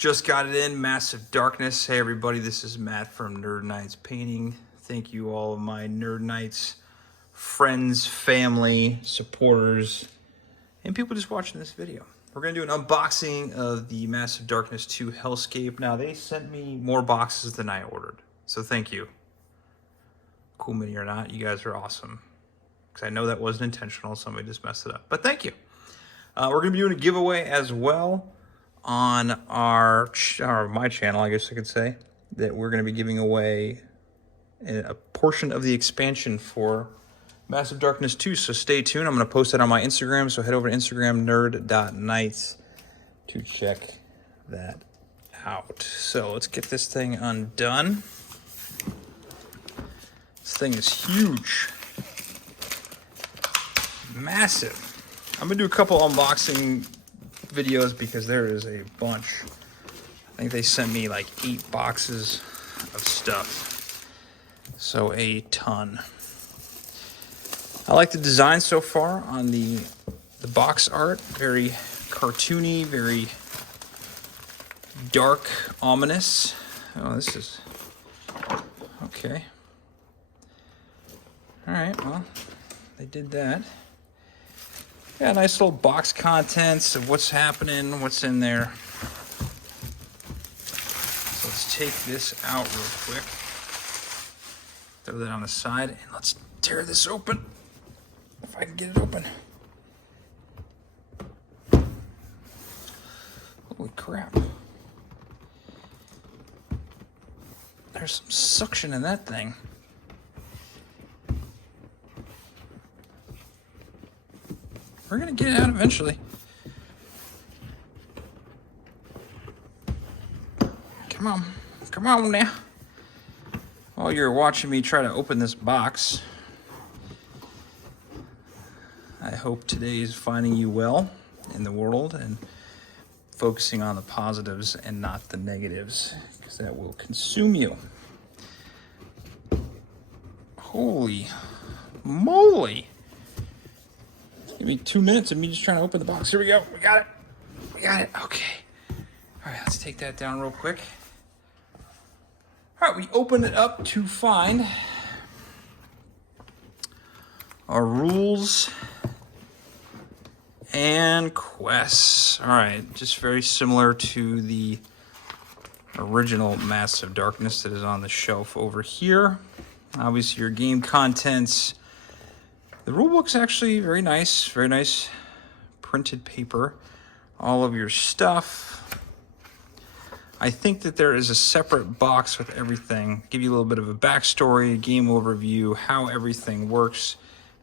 Just got it in, Massive Darkness. Hey everybody, this is Matt from Nerd Knights Painting. Thank you all of my Nerd Knights friends, family, supporters, and people just watching this video. We're going to do an unboxing of the Massive Darkness 2 Hellscape. Now, they sent me more boxes than I ordered, so thank you. Cool mini or not, you guys are awesome. Because I know that wasn't intentional, somebody just messed it up. But thank you. We're going to be doing a giveaway as well on my channel, I guess I could say, that we're going to be giving away a portion of the expansion for Massive Darkness 2, so stay tuned. I'm going to post that on my Instagram, so head over to Instagram, nerd.knights, to check that out. So let's get this thing undone. This thing is huge. Massive. I'm going to do a couple unboxing videos because there is a bunch. I think they sent me like 8 boxes of stuff. So a ton. I like the design so far on the box art. Very cartoony, very dark, ominous. Oh, this is okay. All right, well, they did that. Yeah, nice little box contents of what's happening, what's in there. So let's take this out real quick. Throw that on the side, and let's tear this open. If I can get it open. Holy crap. There's some suction in that thing. We're gonna get it out eventually. Come on, come on now. While you're watching me try to open this box, I hope today is finding you well in the world and focusing on the positives and not the negatives, because that will consume you. Holy moly. Give me 2 minutes of me just trying to open the box. Here we go. We got it. We got it. Okay. All right, let's take that down real quick. All right, we opened it up to find our rules and quests. All right, just very similar to the original Massive Darkness that is on the shelf over here. Obviously, your game contents. The rulebook's actually very nice printed paper. All of your stuff. I think that there is a separate box with everything. Give you a little bit of a backstory, a game overview, how everything works.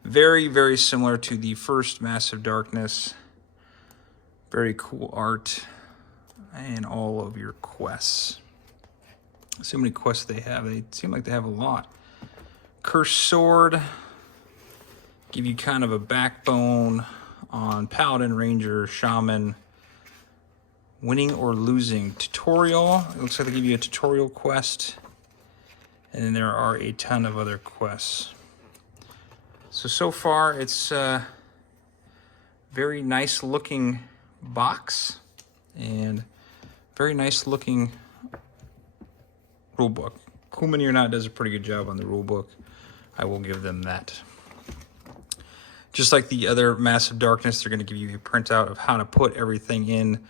Very, very similar to the first Massive Darkness. Very cool art. And all of your quests. See how many quests they have. They seem like they have a lot. Cursed Sword. Give you kind of a backbone on Paladin, Ranger, Shaman. Winning or losing tutorial. It looks like they give you a tutorial quest. And then there are a ton of other quests. So far it's a very nice looking box. And very nice looking rulebook. Cool Mini or Not does a pretty good job on the rulebook. I will give them that. Just like the other Massive Darkness, they're going to give you a printout of how to put everything in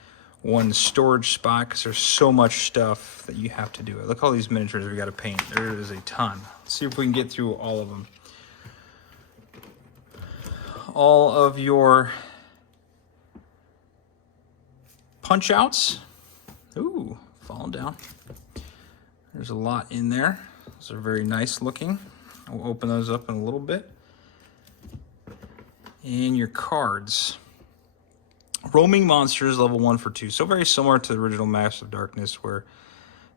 one storage spot, because there's so much stuff that you have to do. Look at all these miniatures we got to paint. There is a ton. Let's see if we can get through all of them. All of your punch outs. Ooh, falling down. There's a lot in there. Those are very nice looking. I'll open those up in a little bit. And your cards. Roaming monsters, level 1 for 2. So very similar to the original Massive Darkness, where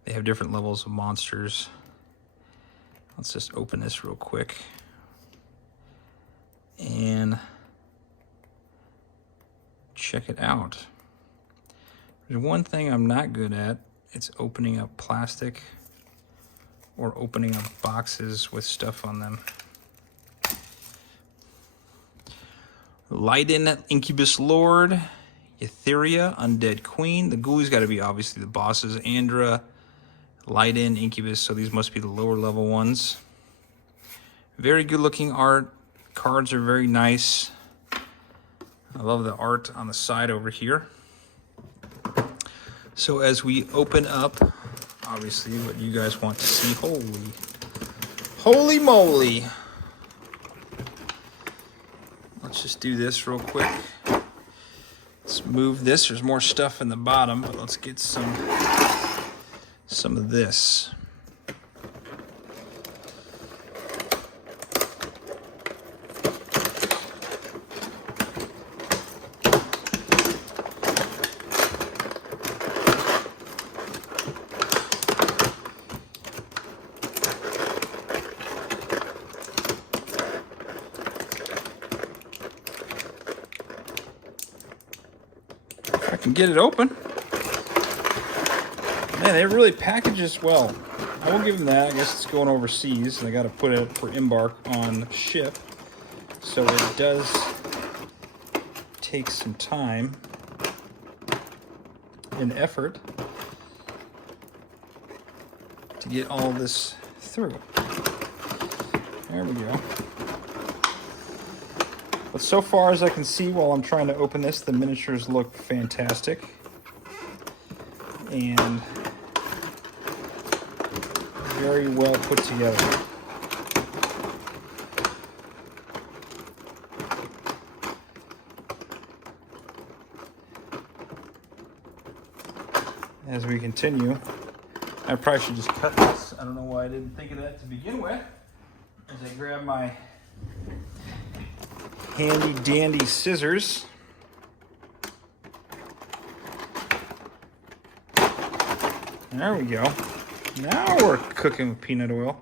they have different levels of monsters. Let's just open this real quick. And check it out. There's one thing I'm not good at. It's opening up plastic or opening up boxes with stuff on them. Leiden, Incubus Lord, Etheria, Undead Queen. The ghoulies got to be obviously the bosses. Andra, Light-In, Incubus, so these must be the lower level ones. Very good looking art. Cards are very nice. I love the art on the side over here. So as we open up, obviously what you guys want to see, holy moly. Let's just do this real quick. Let's move this. There's more stuff in the bottom, but let's get some of this. I can get it open. Man, they really package this well. I will give them that. I guess it's going overseas, and I got to put it for embark on ship. So it does take some time and effort to get all this through. There we go. But so far as I can see while I'm trying to open this, the miniatures look fantastic. And very well put together. As we continue, I probably should just cut this. I don't know why I didn't think of that to begin with. As I grab my handy dandy scissors. There we go. Now we're cooking with peanut oil.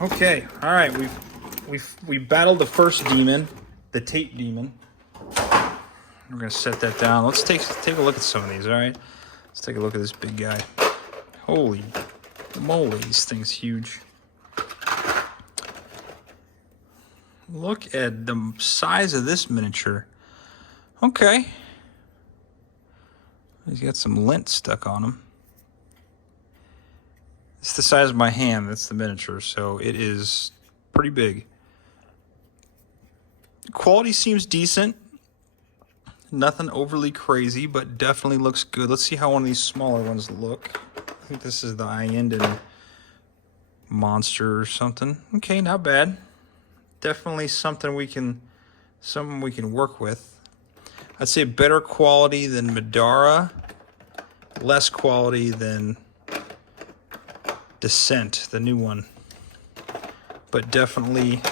Okay, all right, we battled the first demon, the tape demon. We're gonna set that down. Let's take a look at some of these. All right, let's take a look at this big guy. Holy moly, this thing's huge. Look at the size of this miniature. Okay. He's got some lint stuck on him. It's the size of my hand. That's the miniature, so it is pretty big. Quality seems decent. Nothing overly crazy, but definitely looks good. Let's see how one of these smaller ones look. I think this is the Ienden monster or something. Okay, not bad. Definitely something we can work with. I'd say better quality than Madara, less quality than Descent, the new one. But definitely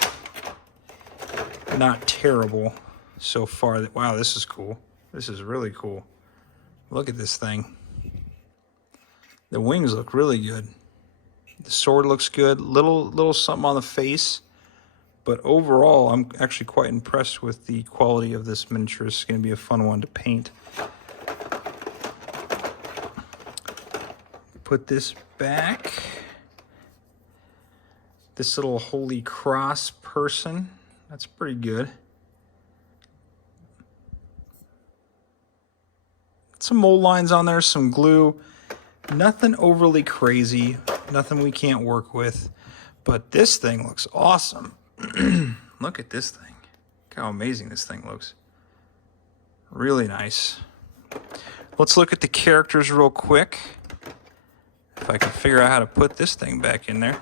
not terrible so far. Wow, this is cool. This is really cool. Look at this thing. The wings look really good. The sword looks good. Little something on the face. But overall, I'm actually quite impressed with the quality of this miniature. It's going to be a fun one to paint. Put this back. This little Holy Cross person, that's pretty good. Some mold lines on there, some glue. Nothing overly crazy, nothing we can't work with. But this thing looks awesome. Look at this thing. Look how amazing this thing looks. Really nice. Let's look at the characters real quick. If I can figure out how to put this thing back in there.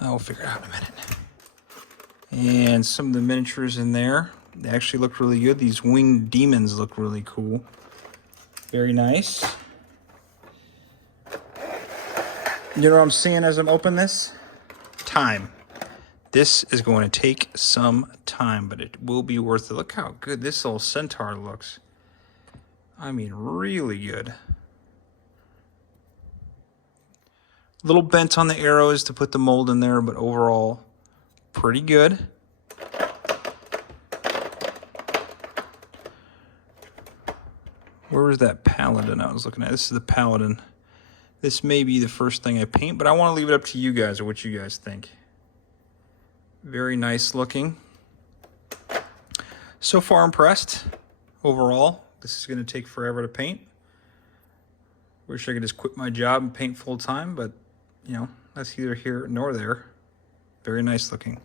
I'll figure it out in a minute. And some of the miniatures in there. They actually look really good. These winged demons look really cool. Very nice. You know what I'm seeing as I'm opening this? Time. This is going to take some time, but it will be worth it. Look how good this little centaur looks. I mean, really good. A little bent on the arrows to put the mold in there, but overall, pretty good. Where was that paladin I was looking at? This is the paladin. This may be the first thing I paint, but I want to leave it up to you guys or what you guys think. Very nice looking. So far impressed. Overall, this is going to take forever to paint. Wish I could just quit my job and paint full time, but you know, that's neither here nor there. Very nice looking.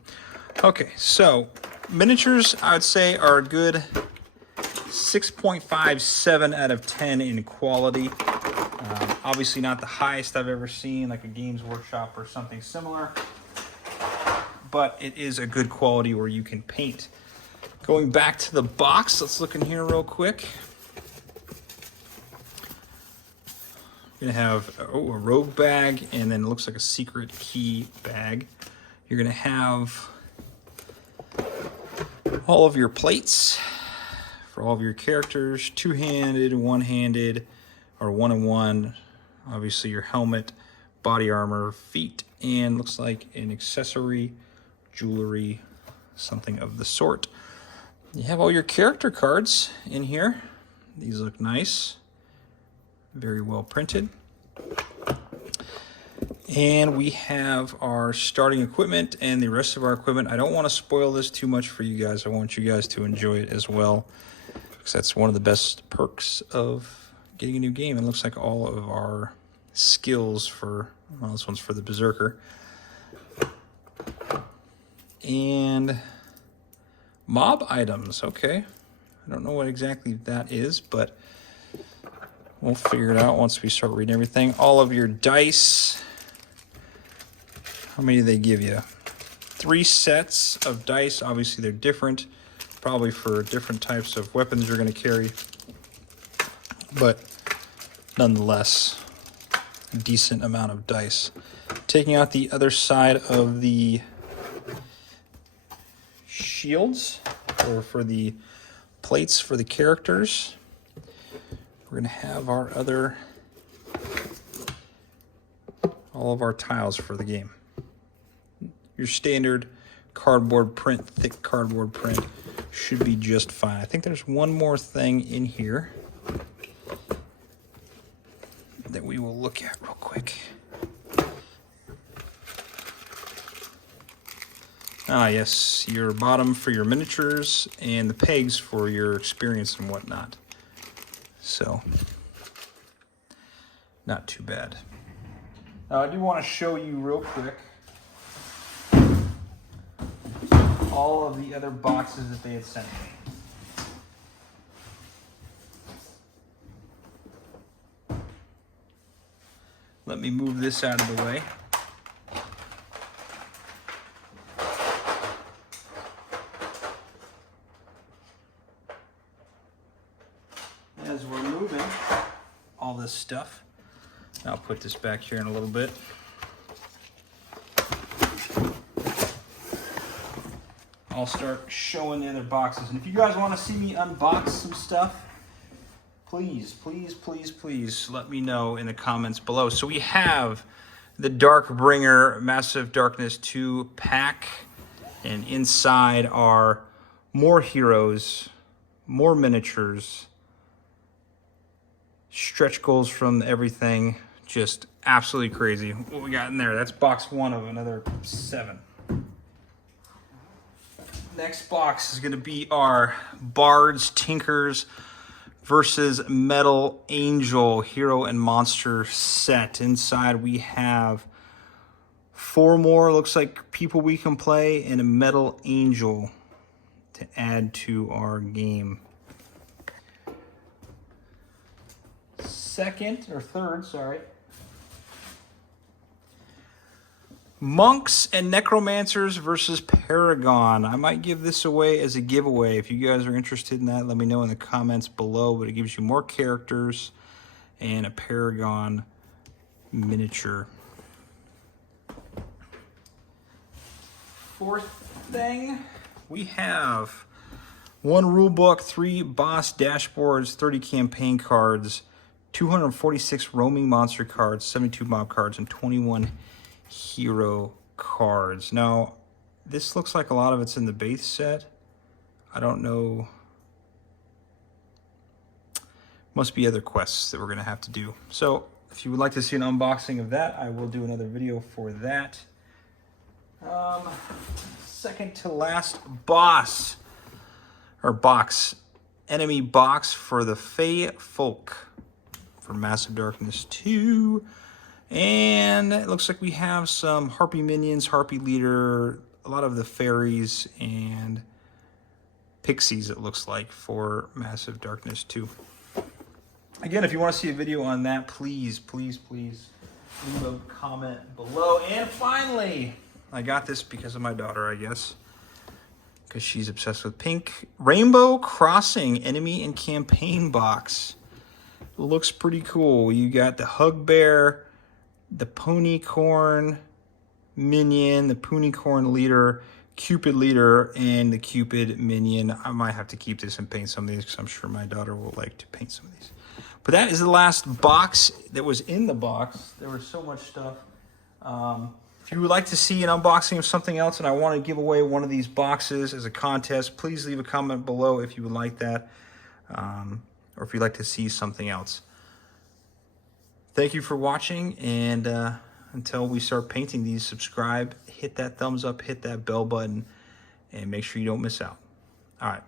Okay, so miniatures, I would say, are a good 6.57 out of 10 in quality. Obviously not the highest I've ever seen, like a Games Workshop or something similar, but it is a good quality where you can paint. Going back to the box, let's look in here real quick. You're gonna have a rogue bag, and then it looks like a secret key bag. You're gonna have all of your plates for all of your characters, two-handed, one-handed, or one-on-one. Obviously your helmet, body armor, feet, and looks like an accessory, jewelry, something of the sort. You have all your character cards in here. These look nice. Very well printed. And we have our starting equipment and the rest of our equipment. I don't want to spoil this too much for you guys. I want you guys to enjoy it as well, because that's one of the best perks of getting a new game. It looks like all of our skills for, well, this one's for the Berserker. And mob items, okay. I don't know what exactly that is, but we'll figure it out once we start reading everything. All of your dice. How many do they give you? 3 sets of dice. Obviously they're different, probably for different types of weapons you're going to carry, but nonetheless, a decent amount of dice. Taking out the other side of the shields, or for the plates for the characters, we're going to have our all of our tiles for the game. Your standard cardboard print, thick cardboard print, should be just fine. I think there's one more thing in here that we will look at real quick. Ah, yes, your bottom for your miniatures and the pegs for your experience and whatnot. So, not too bad. Now, I do want to show you real quick all of the other boxes that they had sent me. Let me move this out of the way. As we're moving all this stuff, I'll put this back here in a little bit. I'll start showing the other boxes. And if you guys want to see me unbox some stuff, please, please, please, please let me know in the comments below. So we have the Darkbringer Massive Darkness 2 pack, and inside are more heroes, more miniatures, stretch goals from everything. Just absolutely crazy what we got in there. That's box 1 of another 7. Next box is going to be our Bards, Tinkers versus Metal Angel Hero and Monster set. Inside we have 4 more, looks like, people we can play, and a Metal Angel to add to our game. Third, Monks and Necromancers versus Paragon. I might give this away as a giveaway. If you guys are interested in that, let me know in the comments below. But it gives you more characters and a Paragon miniature. Fourth thing, we have 1 rulebook, 3 boss dashboards, 30 campaign cards, 246 roaming monster cards, 72 mob cards, and 21 hero cards. Now, this looks like a lot of it's in the base set. I don't know. Must be other quests that we're going to have to do. So, if you would like to see an unboxing of that, I will do another video for that. Second to last boss, or box, enemy box for the Fey Folk for Massive Darkness 2. And it looks like we have some Harpy minions, Harpy leader, a lot of the fairies, and pixies, it looks like, for Massive Darkness 2. Again, if you want to see a video on that, please leave a comment below. And finally, I got this because of my daughter, I guess, because she's obsessed with pink. Rainbow Crossing Enemy and Campaign Box. Looks pretty cool. You got the Hug Bear, the Ponycorn minion, the Ponycorn leader, Cupid leader, and the Cupid minion. I might have to keep this and paint some of these because I'm sure my daughter will like to paint some of these. But that is the last box that was in the box. There was so much stuff. If you would like to see an unboxing of something else and I want to give away one of these boxes as a contest, please leave a comment below if you would like that, or if you'd like to see something else. Thank you for watching, and until we start painting these, subscribe, hit that thumbs up, hit that bell button, and make sure you don't miss out. All right.